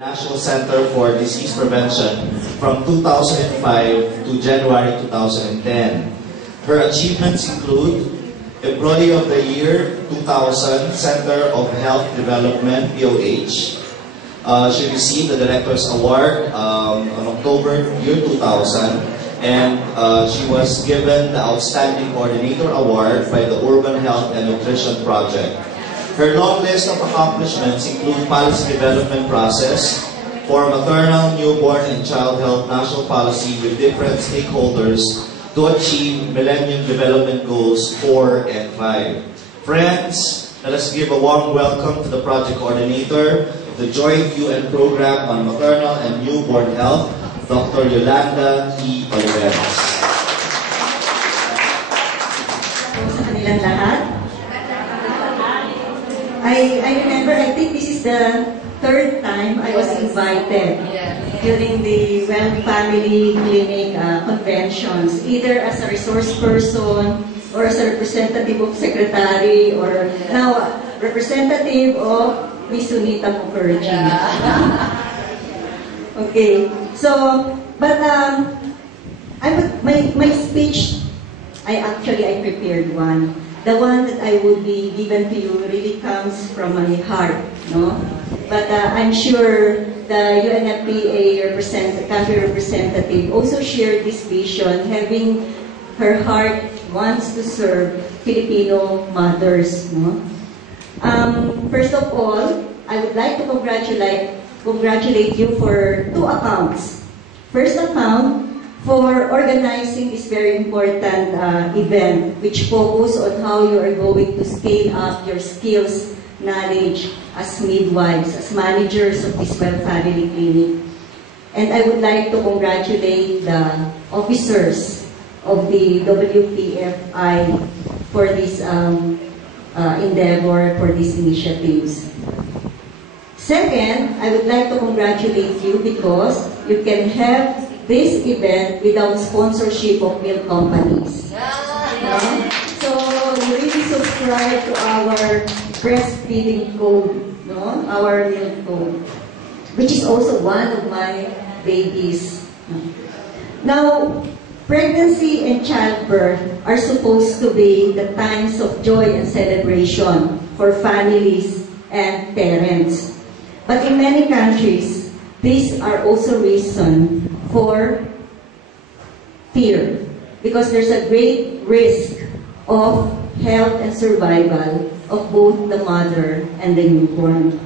National Center for Disease Prevention from 2005 to January 2010. Her achievements include Employee of the Year 2000, Center of Health Development, POH. She received the Director's Award on October year 2000, and she was given the Outstanding Coordinator Award by the Urban Health and Nutrition Project. Her long list of accomplishments include policy development process for maternal, newborn, and child health national policy with different stakeholders to achieve Millennium Development Goals 4 and 5. Friends, let us give a warm welcome to the project coordinator of the Joint UN Program on Maternal and Newborn Health, Dr. Yolanda T. Oliveras. Sa kanilang lahat. I remember, I think this is the third time I was invited during the Well Family Clinic conventions, either as a resource person or as a representative of secretary or now representative of Miss Sunita Mukherjee. Okay, so, but my speech, I prepared one. The one that I would be given to you really comes from my heart, no? But I'm sure the UNFPA country representative also shared this vision, having her heart wants to serve Filipino mothers, no? First of all, I would like to congratulate you for two accounts. First account, for organizing this very important event, which focus on how you are going to scale up your skills, knowledge as midwives, as managers of this Well Family Clinic. And I would like to congratulate the officers of the WPFI for this endeavor, for these initiatives. Second, I would like to congratulate you because you can have this event without sponsorship of milk companies. So you really subscribe to our breastfeeding code, no? Our milk code, which is also one of my babies. Now, pregnancy and childbirth are supposed to be the times of joy and celebration for families and parents. But in many countries, these are also reason for fear, because there's a great risk of health and survival of both the mother and the newborn.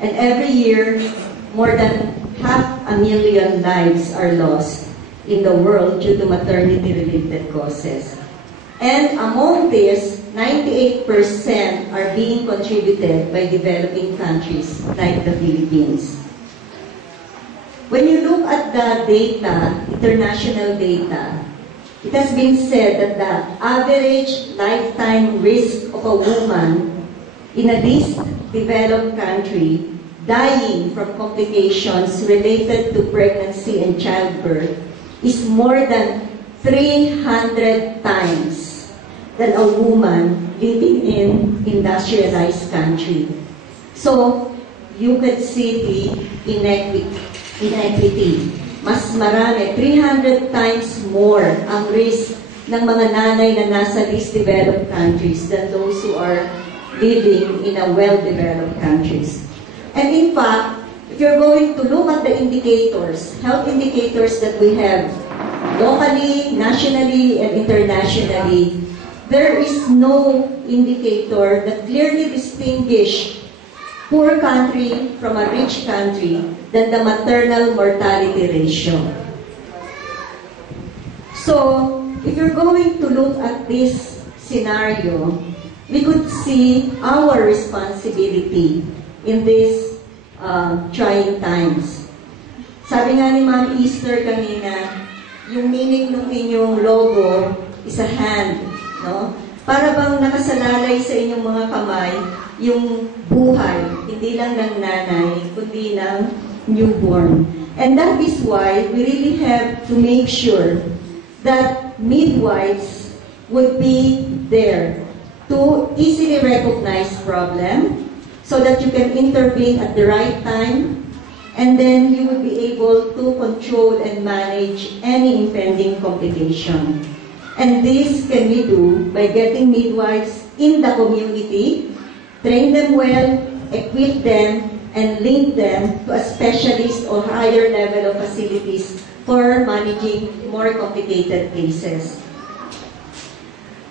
And every year, more than 500,000 lives are lost in the world due to maternity-related causes. And among this, 98% are being contributed by developing countries like the Philippines. When you look at the data, international data, it has been said that the average lifetime risk of a woman in a least developed country dying from complications related to pregnancy and childbirth is more than 300 times than a woman living in industrialized country. So, you could see the inequity. Mas marami, 300 times more ang risk ng mga nanay na nasa least developed countries than those who are living in a well-developed countries. And in fact, if you're going to look at the indicators, health indicators that we have locally, nationally, and internationally, there is no indicator that clearly distinguishes poor country from a rich country than the maternal mortality ratio. So, if you're going to look at this scenario, we could see our responsibility in these trying times. Sabi nga ni Ma'am Easter kanina, yung meaning ng inyong logo is a hand, no? Para bang nakasalalay sa inyong mga kamay yung buhay, hindi lang ng nanay, kundi ng newborn. And that is why we really have to make sure that midwives would be there to easily recognize problem so that you can intervene at the right time and then you will be able to control and manage any impending complication. And this can we do by getting midwives in the community, train them well, equip them, and link them to a specialist or higher level of facilities for managing more complicated cases.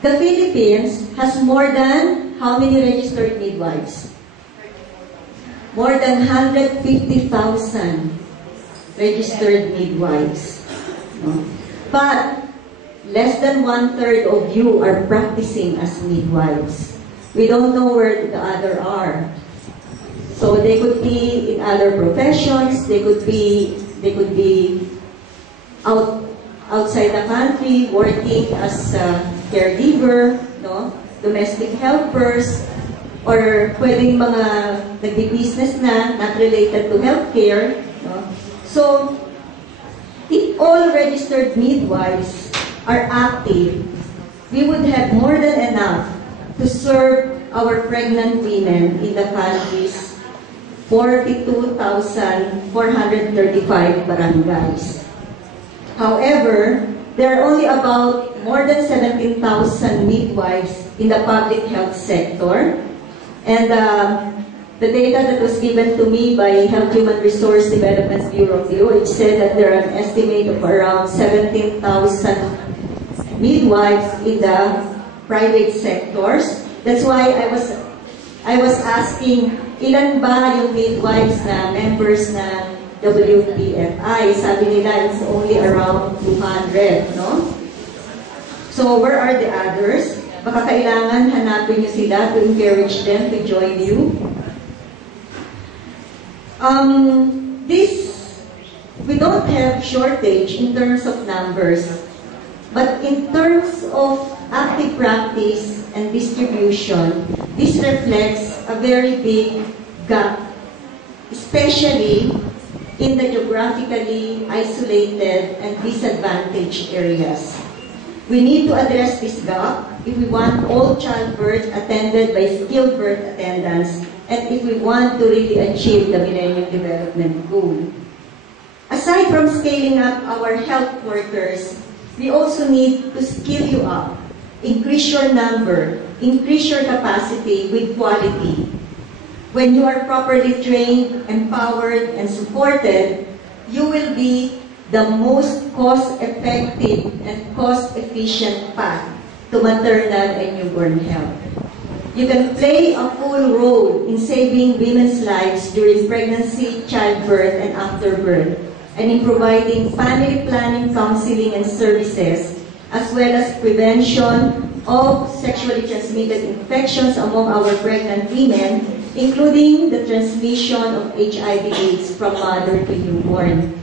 The Philippines has more than how many registered midwives? More than 150,000 registered midwives. No? But less than 1/3 of you are practicing as midwives. We don't know where the other are. So they could be in other professions, they could be outside the country working as a caregiver, no? Domestic helpers, or pwedeng mga nagbi-business na not related to healthcare, no? So if all registered midwives are active, we would have more than enough to serve our pregnant women in the country's 42,435 barangays. However, there are only about more than 17,000 midwives in the public health sector. And the data that was given to me by Health Human Resource Development Bureau, it said that there are an estimate of around 17,000 midwives in the private sectors. That's why I was asking, ilan ba yung midwives na members na WPFI? Sabi nila, it's only around 200, no? So, where are the others? Baka kailangan hanapin nyo sila to encourage them to join you. We don't have shortage in terms of numbers, but in terms of active practice and distribution, this reflects a very big gap, especially in the geographically isolated and disadvantaged areas. We need to address this gap if we want all childbirth attended by skilled birth attendants and if we want to really achieve the Millennium Development Goal. Aside from scaling up our health workers, we also need to skill you up, increase your number, increase your capacity with quality. When you are properly trained, empowered, and supported, you will be the most cost-effective and cost-efficient path to maternal and newborn health. You can play a full role in saving women's lives during pregnancy, childbirth, and afterbirth, and in providing family planning, counseling, and services, as well as prevention of sexually transmitted infections among our pregnant women, including the transmission of HIV/AIDS from mother to newborn.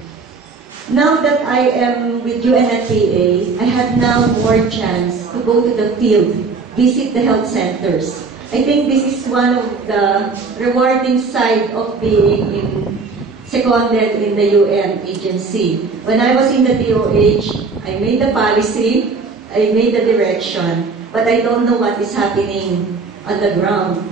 Now that I am with UNFPA, I have now more chance to go to the field, visit the health centers. I think this is one of the rewarding side of being seconded in the UN agency. When I was in the DOH, I made the policy, I made the direction, but I don't know what is happening on the ground.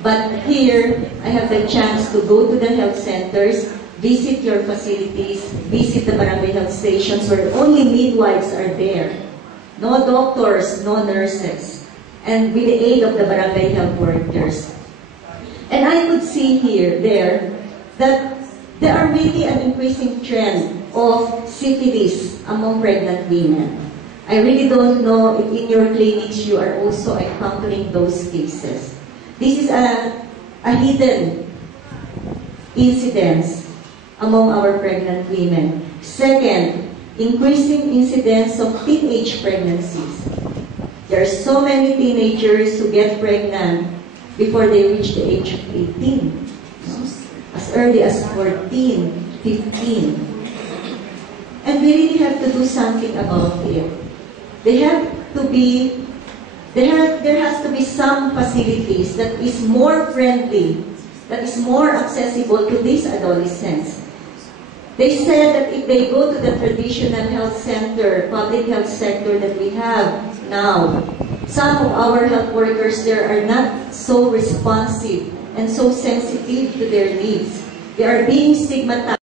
But here, I have the chance to go to the health centers, visit your facilities, visit the barangay health stations where only midwives are there. No doctors, no nurses. And with the aid of the barangay health workers. And I could see there that there are really an increasing trend of syphilis among pregnant women. I really don't know if in your clinics you are also encountering those cases. This is a hidden incidence among our pregnant women. Second, increasing incidence of teenage pregnancies. There are so many teenagers who get pregnant before they reach the age of 18. As early as 14, 15. And we really have to do something about it. There has to be some facilities that is more friendly, that is more accessible to these adolescents. They said that if they go to the traditional health center, public health sector that we have now, some of our health workers there are not so responsive and so sensitive to their needs. They are being stigmatized.